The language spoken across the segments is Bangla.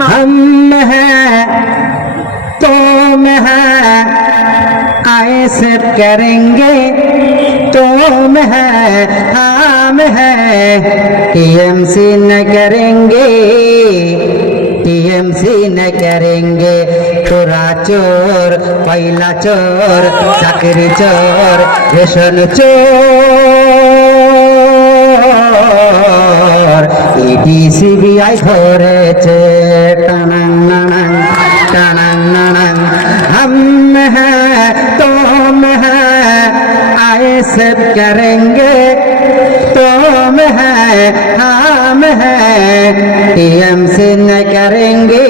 हम हैं तुम हैं आए से करेंगे तुम हैं हम हैं टीएमसी न करेंगे टीएमसी न करेंगे तोरा चोर पहला चोर चाकरी चोर रेशन चोर ईडी सीबीआई धरेছে টানাং নানাং টানাং নানাং हम हैं तुम हैं आए सब करेंगे तुम हैं हम हैं टीएमसी न करेंगे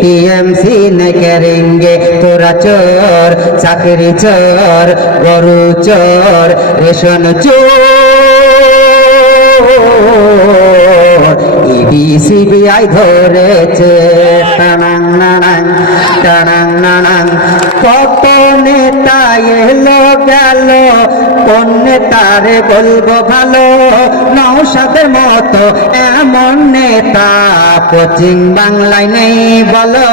टीएमसी न करेंगे तोरा चोर चाकरी चोर गरु चोर रेशन चोर ईडी सीबीआई ধরেছে টানাং নানাং টানাং নানাং কত নেতা এলো গেল কোন নেতারে বলবো ভালো নওশাদের মতো এমন নেতা কোচিং বাংলায় নেই বলো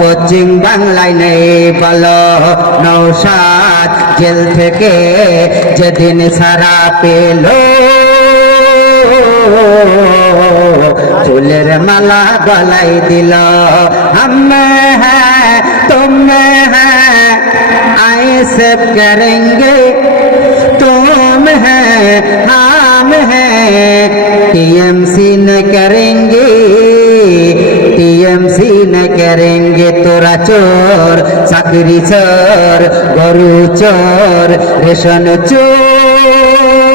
কোচিং বাংলায় নেই বলো নওশাদ জেল থেকে যেদিন ছাড়া পেলো চুলের মালা গলায় দিল हम हैं तुम हैं आए सब करेंगे तुम हैं हम हैं टीएमसी न करेंगे टीएमसी न करेंगे तोरा चोर चाकरी चोर गरु चोर रेशन चोर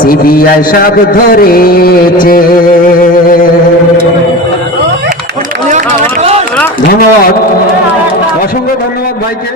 सीबीआई सब ধরেছে ধন্যবাদ অসংখ্য ধন্যবাদ ভাইকে।